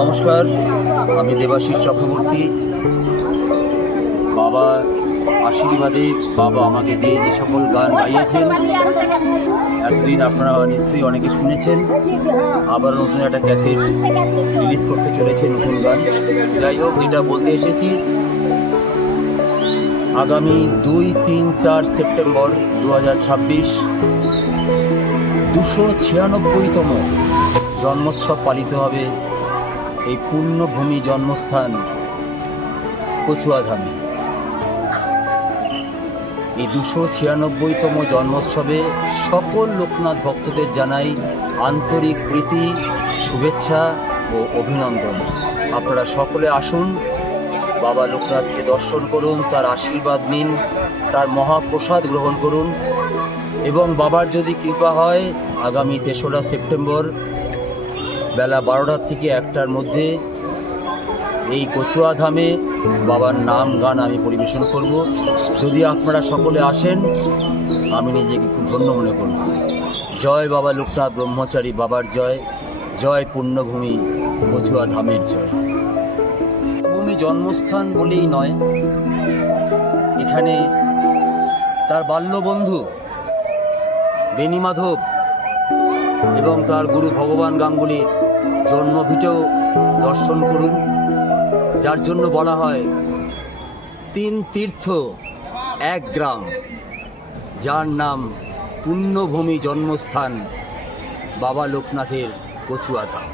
নমস্কার, আমি দেবাশিস চক্রবর্তী। বাবা আশীর্বাদে বাবা আমাকে দিয়ে যে সকল গান গাইয়েছেন এতদিন আপনারা নিশ্চয়ই অনেকে শুনেছেন। আবার নতুন একটা ক্যাসেট রিলিজ করতে চলেছে, নতুন গান। যাই হোক, যেটা বলতে এসেছি, আগামী 2, 3, 4 সেপ্টেম্বর 2026 296তম জন্মোৎসব পালিত হবে এই পুণ্যভূমি জন্মস্থান কচুয়াধামে। এই 296তম জন্মোৎসবে সকল লোকনাথ ভক্তদের জানাই আন্তরিক প্রীতি, শুভেচ্ছা ও অভিনন্দন। আপনারা সকলে আসুন, বাবা লোকনাথকে দর্শন করুন, তার আশীর্বাদ নিন, তার মহাপ্রসাদ গ্রহণ করুন এবং বাবার যদি কৃপা হয় আগামী 3রা সেপ্টেম্বর বেলা 12টা থেকে 1টার মধ্যে এই কচুয়াধামে বাবার নাম গান আমি পরিবেশন করব। যদি আপনারা সকলে আসেন আমি নিজেকে খুব ধন্য মনে করব। জয় বাবা লোকনাথ ব্রহ্মচারী বাবার জয়, জয় পুণ্যভূমি কচুয়াধামের জয়। ভূমি জন্মস্থান বলেই নয়, এখানে তার বাল্যবন্ধু বেণী মাধব এবং তার গুরু ভগবান গাঙ্গুলির জন্মভিটেও দর্শন করুন, যার জন্য বলা হয় 3 তীর্থ 1 গ্রাম, যার নাম পুণ্যভূমি জন্মস্থান বাবা লোকনাথের কচুয়াধাম।